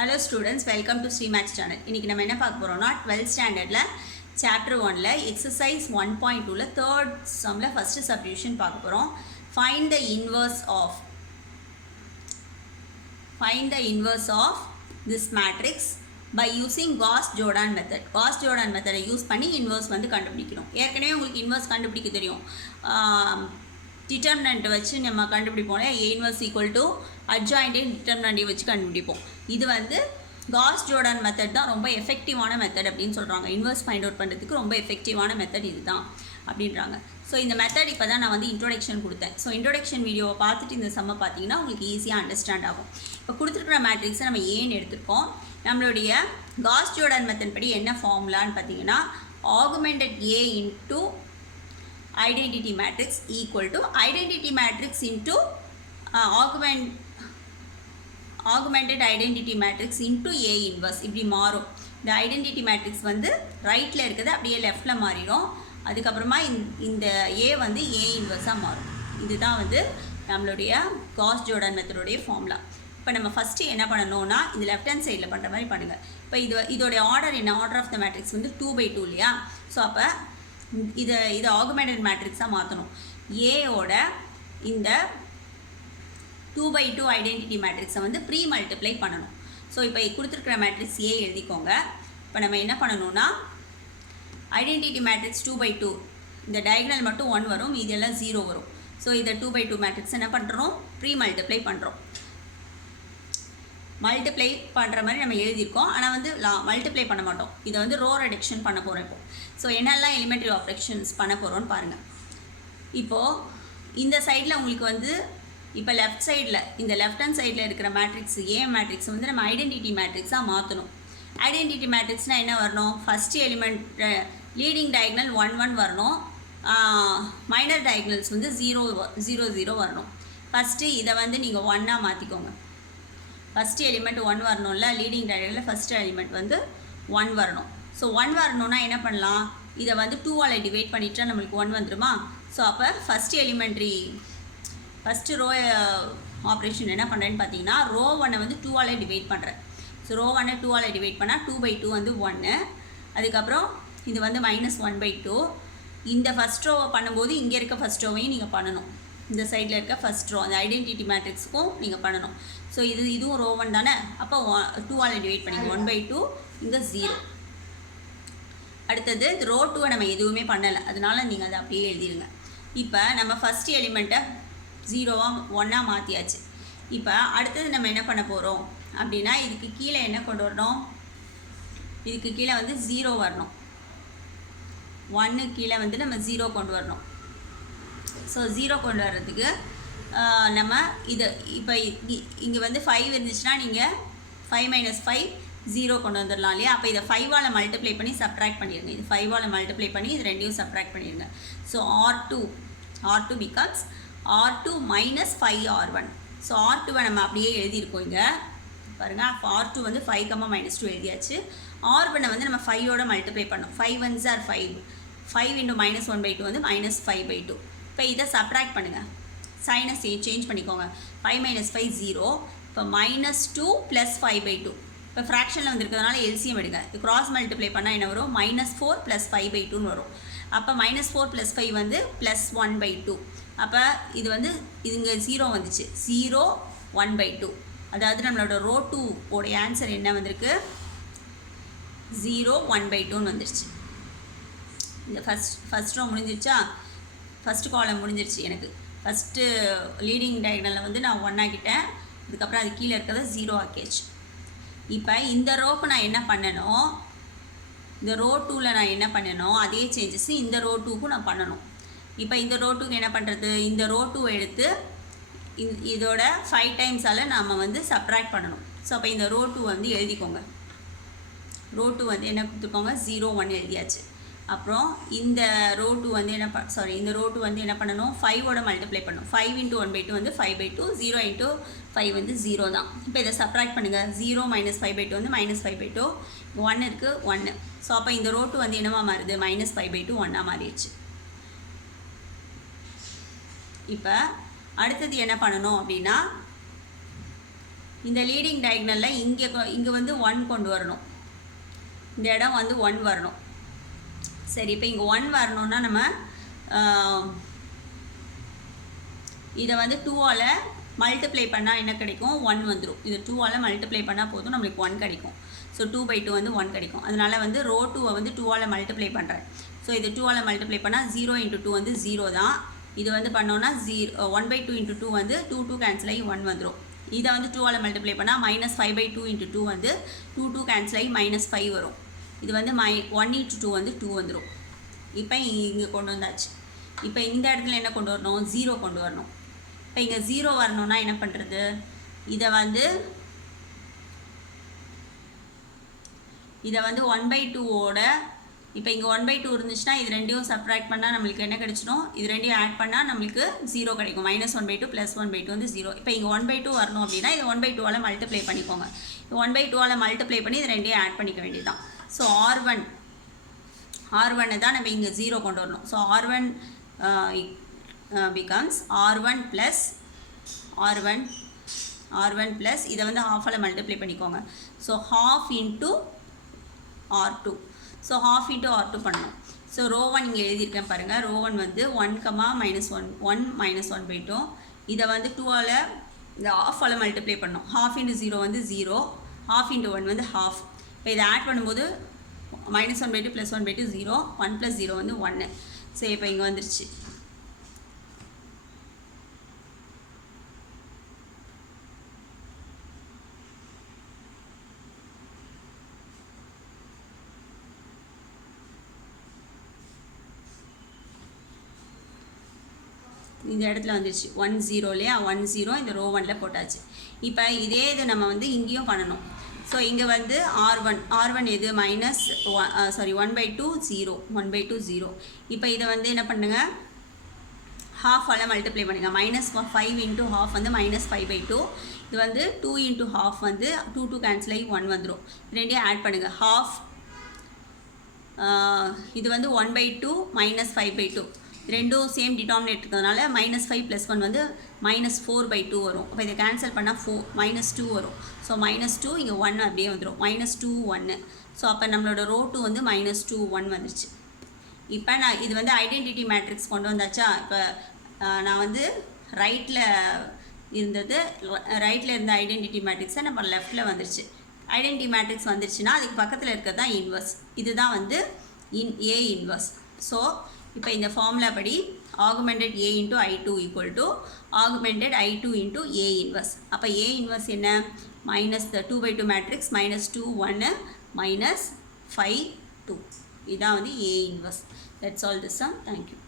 Hello students, welcome to Srimax channel. இன்னைக்கு நம்ம என்ன பார்க்க போறோம்னா 12th standardல chapter 1ல exercise 1.2ல third sumல first subdivision பார்க்க போறோம். Find the inverse of this matrix by using Gauss-Jordan method. Gauss-Jordan method use பண்ணி inverse வந்து கண்டுபிடிக்கணும். ஏற்கனவே உங்களுக்கு inverse கண்டுபிடிக்க தெரியும். டிட்டர்மினன்ட் வச்சு நம்ம கண்டுபிடிப்போம். A inverse equal to adjoint determinant வச்சு கண்டுபிடிப்போம். இது வந்து காஸ்-ஜோர்டான் மெத்தட் தான் ரொம்ப எஃபெக்டிவான மெத்தட் அப்படின்னு சொல்கிறாங்க. இன்வர்ஸ் ஃபைண்ட் அவுட் பண்ணுறதுக்கு ரொம்ப எஃபெக்டிவான மெத்தட் இது தான் அப்படின்றாங்க. ஸோ இந்த மெத்தட் இப்போ தான் நான் வந்து இன்ட்ரோடக்ஷன் கொடுத்தேன். ஸோ இன்ட்ரோடக்ஷன் வீடியோவை பார்த்துட்டு இந்த சம்மை பார்த்தீங்கன்னா உங்களுக்கு ஈஸியாக அண்டர்ஸ்டாண்ட் ஆகும். இப்போ கொடுத்துருக்குற மேட்ரிக்ஸை நம்ம ஏன்னு எடுத்துருக்கோம். நம்மளுடைய காஸ்-ஜோர்டான் மெத்தட் படி என்ன ஃபார்முலான்னு பார்த்தீங்கன்னா augmented A into identity matrix equal to identity matrix into augmented identity matrix into A inverse இப்படி மாறும். இந்த ஐடென்டிட்டி மேட்ரிக்ஸ் வந்து ரைட்டில் இருக்கிறது அப்படியே லெஃப்டில் மாறிடும். அதுக்கப்புறமா இந்த A வந்து A இன்வர்ஸாக மாறும். இதுதான் வந்து நம்மளுடைய காஸ்-ஜோர்டான் மெத்தடோடைய ஃபார்முலா. இப்போ நம்ம ஃபஸ்ட்டு என்ன பண்ணணும்னா இந்த லெஃப்ட் ஹேண்ட் சைடில் பண்ணுற மாதிரி பண்ணுங்கள். இப்போ இதோடைய ஆர்டர் என்ன? ஆர்டர் ஆஃப் த மேட்ரிக்ஸ் வந்து 2/2 இல்லையா? ஸோ அப்போ இதை ஆகுமெண்டட் மேட்ரிக்ஸாக மாற்றணும். ஏயோட இந்த 2/2 ஐடென்டிட்டி மேட்ரிக்ஸை வந்து ப்ரீ மல்டிப்ளை பண்ணணும். ஸோ இப்போ கொடுத்துருக்குற மேட்ரிக்ஸ் ஏ எழுதிக்கோங்க. இப்போ நம்ம என்ன பண்ணணும்னா ஐடென்டிட்டி மேட்ரிக்ஸ் 2/2 இந்த டயகனல் மட்டும் 1 வரும், இதெல்லாம் 0 வரும். ஸோ இதை 2/2 மேட்ரிக்ஸ் என்ன பண்ணுறோம்? ப்ரீ மல்டிப்ளை பண்ணுறோம். மல்டிப்ளை பண்ணுற மாதிரி நம்ம எழுதியிருக்கோம், ஆனால் வந்து மல்டிப்ளை பண்ண மாட்டோம். இதை வந்து ரோ ரெடக்ஷன் பண்ண போகிறோம். இப்போ ஸோ என்னெல்லாம் எலிமெண்ட்ரி ஆப்ரேஷன்ஸ் பண்ண போகிறோன்னு பாருங்கள். இப்போது இந்த சைடில் உங்களுக்கு வந்து இப்போ லெஃப்ட் சைடில் இந்த லெஃப்ட் ஹேண்ட் சைடில் இருக்கிற மேட்ரிக்ஸ் ஏ மேட்ரிக்ஸ் வந்து நம்ம ஐடென்டிட்டி மேட்ரிக்ஸாக மாற்றணும். ஐடென்டிட்டி மேட்ரிக்ஸ்னால் என்ன வரணும்? ஃபஸ்ட்டு எலிமெண்ட் லீடிங் டயகனல் 1 1 வரணும், மைனர் டயகனல்ஸ் வந்து 0 0 வரணும். ஃபஸ்ட்டு இதை வந்து நீங்கள் 1ஆக மாற்றிக்கோங்க. ஃபஸ்ட்டு எலிமெண்ட் 1 வரணும்ல, லீடிங் டயகனலில் ஃபஸ்ட்டு எலிமெண்ட் வந்து 1 வரணும். ஸோ 1 வரணும்னா என்ன பண்ணலாம்? இதை வந்து 2ஆல் டிவைட் பண்ணிட்டா நம்மளுக்கு 1 வந்துடுமா? ஸோ அப்போ ஃபஸ்ட்டு ரோ ஆப்ரேஷன் என்ன பண்ணுறேன்னு பார்த்தீங்கன்னா ரோ 1 வந்து 2ஆல் டிவைட் பண்ணுறேன். ஸோ ரோ 1 2ஆல் டிவைட் பண்ணால் 2/2 வந்து 1. அதுக்கப்புறம் இது வந்து -1/2. இந்த ஃபஸ்ட் ரோவை பண்ணும்போது இங்கே இருக்க ஃபஸ்ட் ரோவையும் நீங்கள் பண்ணணும். இந்த சைடில் இருக்க ஃபஸ்ட் ரோ அந்த ஐடென்டிட்டி மேட்ரிக்ஸுக்கும் நீங்கள் பண்ணணும். ஸோ இதுவும் ரோ 1 தானே, அப்போ 2ஆல் டிவைட் பண்ணிங்க 1/2 இங்கே 0. அடுத்தது ரோ 2 நம்ம எதுவுமே பண்ணலை, அதனால நீங்கள் அதை அப்படியே எழுதிடுங்க. இப்போ நம்ம ஃபஸ்ட்டு எலிமெண்ட்டை 0ஆக 1ஆக மாற்றியாச்சு. இப்போ அடுத்தது நம்ம என்ன பண்ண போகிறோம் அப்படின்னா இதுக்கு கீழே என்ன கொண்டு வரணும்? இதுக்கு கீழே வந்து 0 வரணும். 1 கீழே வந்து நம்ம 0 கொண்டு வரணும். ஸோ 0 கொண்டு வர்றதுக்கு நம்ம இதை இப்போ இங்கே வந்து 5 இருந்துச்சுன்னா நீங்கள் 5 - 5 0 கொண்டு வந்துடலாம் இல்லையா? அப்போ இதை 5ஆல் மல்டிப்ளை பண்ணி சப்ட்ராக்ட் பண்ணிடுங்க. இது 5ஆல் மல்டிப்ளை பண்ணி இது ரெண்டையும் சப்ட்ராக்ட் பண்ணிடுங்க. So R2 becomes R2 - 5R1. So R2வை நம்ம அப்படியே எழுதியிருக்கோம். இங்கே பாருங்கள், R2 வந்து 5, -2 எழுதியாச்சு. R1 வந்து நம்ம 5ஓட மல்டிப்ளை பண்ணோம். 5 1s are 5. 5 × -1/2 வந்து -5/2. இப்போ இதை சப்ட்ராக்ட் பண்ணுங்கள். சைனை சேஞ்ச் பண்ணிக்கோங்க. 5 - 5 0. இப்போ -2 + 5/2. இப்போ ஃப்ராக்ஷனில் வந்துருக்கிறதுனால எல்சிஎம் எடுங்க. இது கிராஸ் மல்டிப்ளை பண்ணால் என்ன வரும்? -4 + 5/2ன்னு வரும். அப்போ -4 + 5 வந்து +1/2. அப்போ இது வந்து இங்கே 0 வந்துச்சு. 0 1/2. அதாவது நம்மளோட ரோ 2 உடைய ஆன்சர் என்ன வந்திருக்கு? 0 1/2ன்னு வந்துருச்சு. இந்த ஃபஸ்ட் ரோ முடிஞ்சிருச்சா? ஃபஸ்ட்டு காலம் முடிஞ்சிருச்சு. எனக்கு ஃபஸ்ட்டு லீடிங் டயகனலில் வந்து நான் 1 ஆக்கிட்டேன். அதுக்கப்புறம் அது கீழே இருக்கிறத 0 ஆக்கியாச்சு. இப்போ இந்த ரோக்கு நான் என்ன பண்ணணும்? இந்த ரோ 2ல் நான் என்ன பண்ணணும்? அதே சேஞ்சஸ் இந்த ரோ 2க்கும் நான் பண்ணணும். இப்போ இந்த ரோ 2க்கு என்ன பண்ணுறது? இந்த ரோ 2 எடுத்து இதோட 5 டைம்ஸால் நம்ம வந்து சப்ட்ராக்ட் பண்ணணும். ஸோ அப்போ இந்த ரோ 2 வந்து எழுதிக்கோங்க. ரோ 2 வந்து என்ன கொடுத்துருக்கோங்க? 0 1 எழுதியாச்சு. அப்புறம் இந்த ரோ 2 வந்து இந்த ரோ 2 வந்து என்ன பண்ணணும்? 5ஓட மல்டிப்ளை பண்ணணும். 5 × 1/2 வந்து 5/2. 0 × 5 வந்து 0 தான். இப்போ இதை சப்ட்ராக்ட் பண்ணுங்கள். 0 - 5/2 வந்து -5/2. 1 இருக்குது 1. ஸோ அப்போ இந்த ரோ 2 வந்து என்னவா மாறுது? -5/2 1ஆக மாறிடுச்சு. இப்போ அடுத்தது என்ன பண்ணணும் அப்படின்னா இந்த லீடிங் டயக்னலில் இங்கே வந்து 1 கொண்டு வரணும். இந்த இடம் வந்து 1 வரணும். சரி, இப்போ இங்கே 1 வரணும்னா நம்ம இதை வந்து 2ஆல் மல்டிப்ளை பண்ணால் என்ன கிடைக்கும்? 1 வந்துடும். இது 2ஆல் மல்டிப்ளை பண்ணால் போதும், நம்மளுக்கு 1 கிடைக்கும். ஸோ 2/2 வந்து 1 கிடைக்கும். அதனால் வந்து ரோ 2 வந்து 2ஆல் மல்டிப்ளை பண்ணுறேன். ஸோ இது 2ஆல் மல்டிப்ளை பண்ணால் 0 × 2 வந்து 0 தான். இது வந்து பண்ணோன்னா 1/2 × 2 வந்து 2 கேன்சல் ஆகி 1 வந்துடும். இதை வந்து 2ஆல் மல்டிப்ளை பண்ணால் -5/2 × 2 வந்து 2 கேன்சல் ஆகி -5 வரும். இது வந்து 1 × 2 வந்து 2 வந்துடும். இப்போ இங்கே கொண்டு வந்தாச்சு. இப்போ இந்த இடத்துல என்ன கொண்டு வரணும்? 0 கொண்டு வரணும். இப்போ இங்கே 0 வரணும்னா என்ன பண்ணுறது? இதை வந்து 1/2ஓட இப்போ இங்கே 1/2 இருந்துச்சுன்னா இது ரெண்டையும் சப்ராக்ட் பண்ணால் நம்மளுக்கு என்ன கிடைச்சிடும்? இது ரெண்டையும் ஆட் பண்ணால் நம்மளுக்கு 0 கிடைக்கும். -1/2 + 1/2 வந்து 0. இப்போ இங்கே 1/2 வரணும் அப்படின்னா இது 1/2ஆல் மல்டிப்ளை பண்ணிக்கோங்க. 1/2ஆல் மல்டிப்ளை பண்ணி இது ரெண்டையும் ஆட் பண்ணிக்க வேண்டியதுதான். ஸோ R1 தான் நம்ம இங்கே 0 கொண்டு வரணும். ஸோ R1 becomes R1 + இதை வந்து 1/2ஆல் மல்டிப்ளை பண்ணிக்கோங்க. So 1/2 × R2. ஸோ 1/2 × R2 பண்ணணும். ஸோ ரோ 1 இங்கே எழுதியிருக்கேன் பாருங்கள். ரோ 1 வந்து 1, -1 -1/2. இதை வந்து 2ஆல் இந்த 1/2ஆல் மல்டிப்ளை பண்ணணும். 1/2 × 0 வந்து 0, 1/2 × 1 வந்து 1/2. இப்போ இதை ஆட் பண்ணும்போது -1/2 + 1/2 0, 1 + 0 வந்து 1. ஸோ இப்போ இங்கே வந்துருச்சு. இந்த இடத்துல வந்துருச்சு 1 0 இல்லையா? 1 0 இந்த ரோ 1ல் போட்டாச்சு. இப்போ இதே இது நம்ம வந்து இங்கேயும் பண்ணணும். ஸோ இங்கே வந்து R1 எது? -1/2 0, 1/2 0. இப்போ இதை வந்து என்ன பண்ணுங்கள்? 1/2ஆல் மல்டிப்ளை பண்ணுங்கள். -5 × 1/2 வந்து -5/2. இது வந்து 2 × 1/2 வந்து 2 கேன்சல் ஆகி 1 வந்துடும். ரெண்டையும் ஆட் பண்ணுங்கள். 1/2 இது வந்து 1/2 -5/2. ரெண்டும் சேம் டினாமினேட் இருக்கிறதுனால -5 + 1 வந்து -4/2 வரும். அப்போ இதை கேன்சல் பண்ணால் -2 வரும். ஸோ -2 இங்கே 1 அப்படியே வந்துடும். -2 1. ஸோ அப்போ நம்மளோட ரோ 2 வந்து -2 1 வந்துருச்சு. இப்போ நான் இது வந்து ஐடென்டிட்டி மேட்ரிக்ஸ் கொண்டு வந்தாச்சா? இப்போ நான் வந்து ரைட்டில் இருந்த ஐடென்டிட்டி மேட்ரிக்ஸை நம்ம லெஃப்டில் வந்துருச்சு. ஐடென்டிட்டி மேட்ரிக்ஸ் வந்துருச்சுன்னா அதுக்கு பக்கத்தில் இருக்கிறது தான் இன்வர்ஸ். இதுதான் வந்து A இன்வர்ஸ். ஸோ இப்போ இந்த ஃபார்முலா படி augmented A × I2 = augmented I2 × A inverse. அப்போ A inverse என்ன? -the 2/2 matrix -2 1 -5 2. இதான் வந்து A inverse. That's all this sum. Thank you.